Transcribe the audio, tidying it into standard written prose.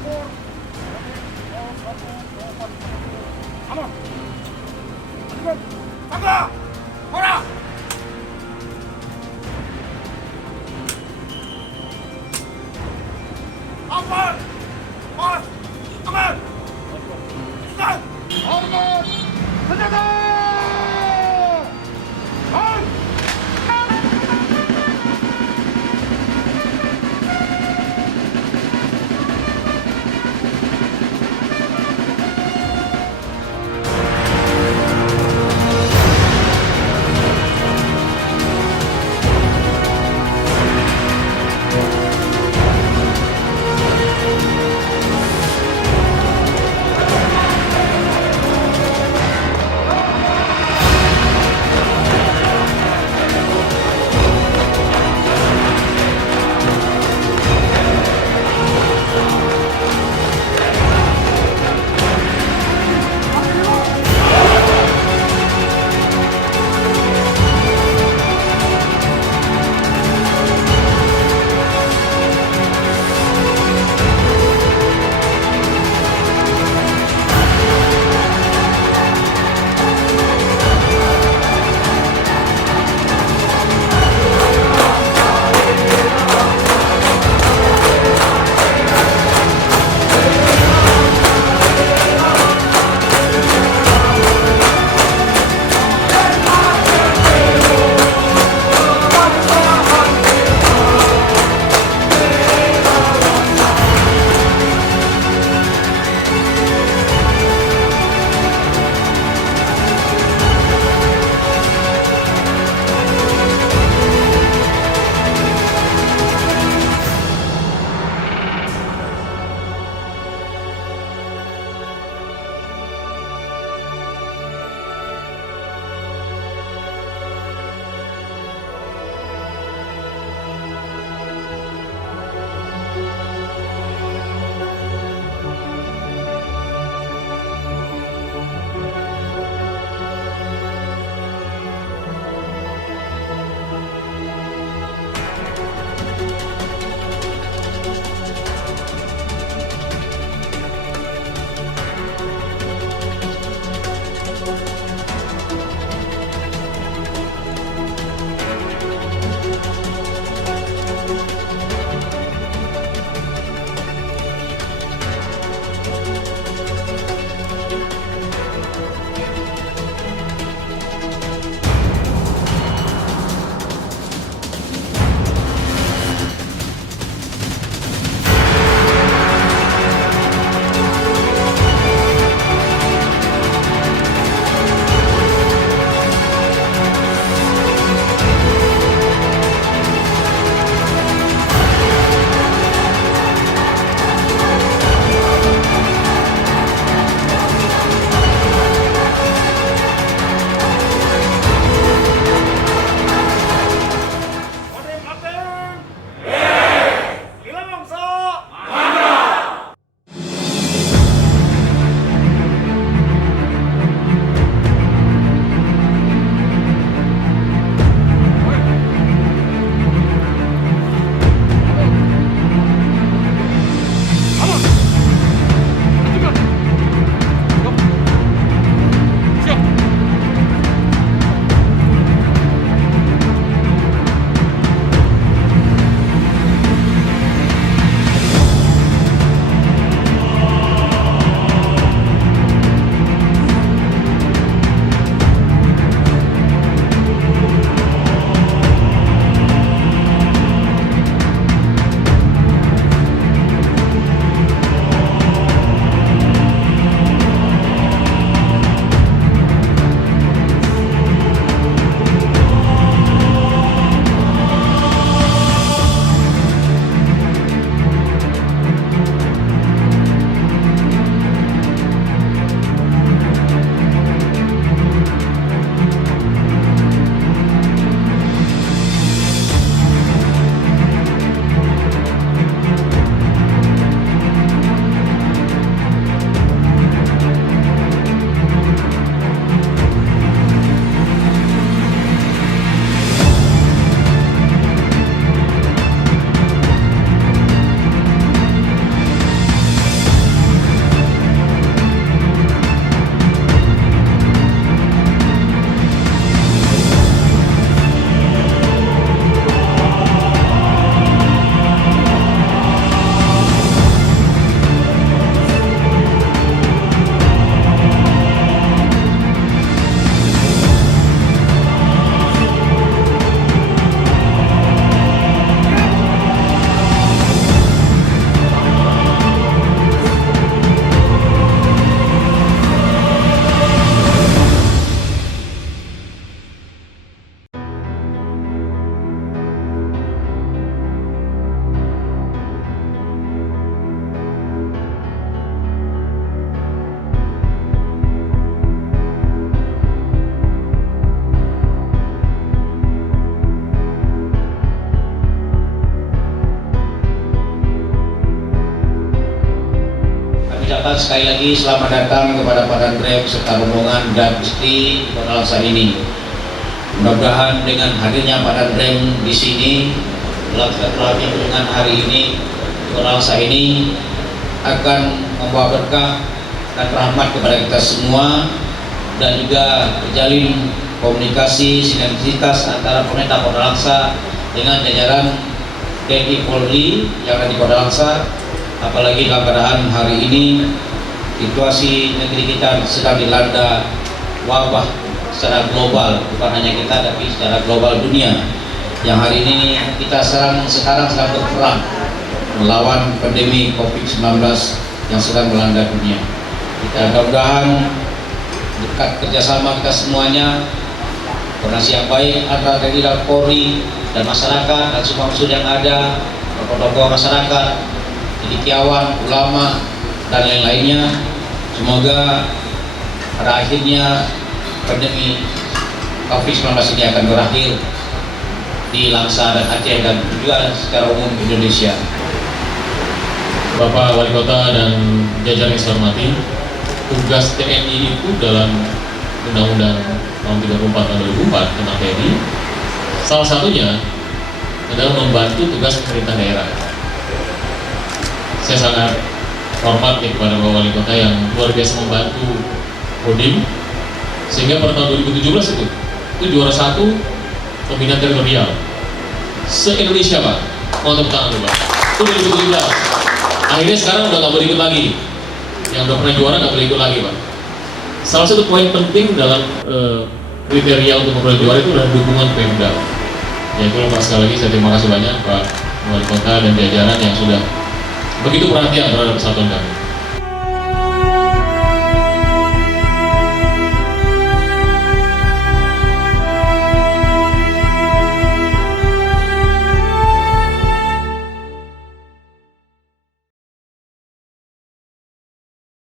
lapor. Aman. Tangga. Ora. Aman. Mas. Aman. Sudah. Hormat. Senjata. Aman. ucapkan sekali lagi selamat datang kepada Pak Danrem serta rombongan dan istri di Kota Langsa ini. Mudah-mudahan dengan hadirnya Pak Danrem di sini, silaturahmi dengan hari ini di Kota Langsa ini akan membawa berkah dan rahmat kepada kita semua, dan juga terjalin komunikasi sinergitas antara pemerintah Kota Langsa dengan jajaran TNI Polri yang ada di Kota Langsa. Apalagi dalam keadaan hari ini situasi negeri kita sedang dilanda wabah secara global, bukan hanya kita tapi secara global dunia, yang hari ini kita sekarang sedang berperang melawan pandemi COVID-19 yang sedang melanda dunia. Kita mudah-mudahan dekat kerjasama kita semuanya, koordinasi yang baik antara TNI dan Polri dan masyarakat dan semua unsur yang ada, tokoh-tokoh masyarakat, cendekiawan, ulama, dan lain-lainnya. Semoga pada akhirnya pandemi COVID-19 ini akan berakhir di Langsa dan Aceh dan juga secara umum Indonesia. Bapak Wali Kota dan jajaran yang saya hormati, tugas TNI itu dalam Undang-Undang Tahun 34 tahun 2004 tentang TNI, salah satunya adalah membantu tugas pemerintah daerah. Saya sangat hormat kepada Bapak Wali Kota yang luar biasa membantu Kodim, sehingga pada tahun 2017 itu juara 1 pembinaan teritorial se-Indonesia, Pak. Mau tepuk tangan dulu, Pak. Itu 2017. Akhirnya sekarang udah nggak boleh ikut lagi. Yang udah pernah juara nggak boleh ikut lagi, Pak. Salah satu poin penting dalam kriteria untuk memperoleh juara itu adalah dukungan Pemda. Ya itu Pak, sekali lagi saya terima kasih banyak Pak Wali Kota dan jajaran yang sudah begitu perhatian terhadap persatuan kami.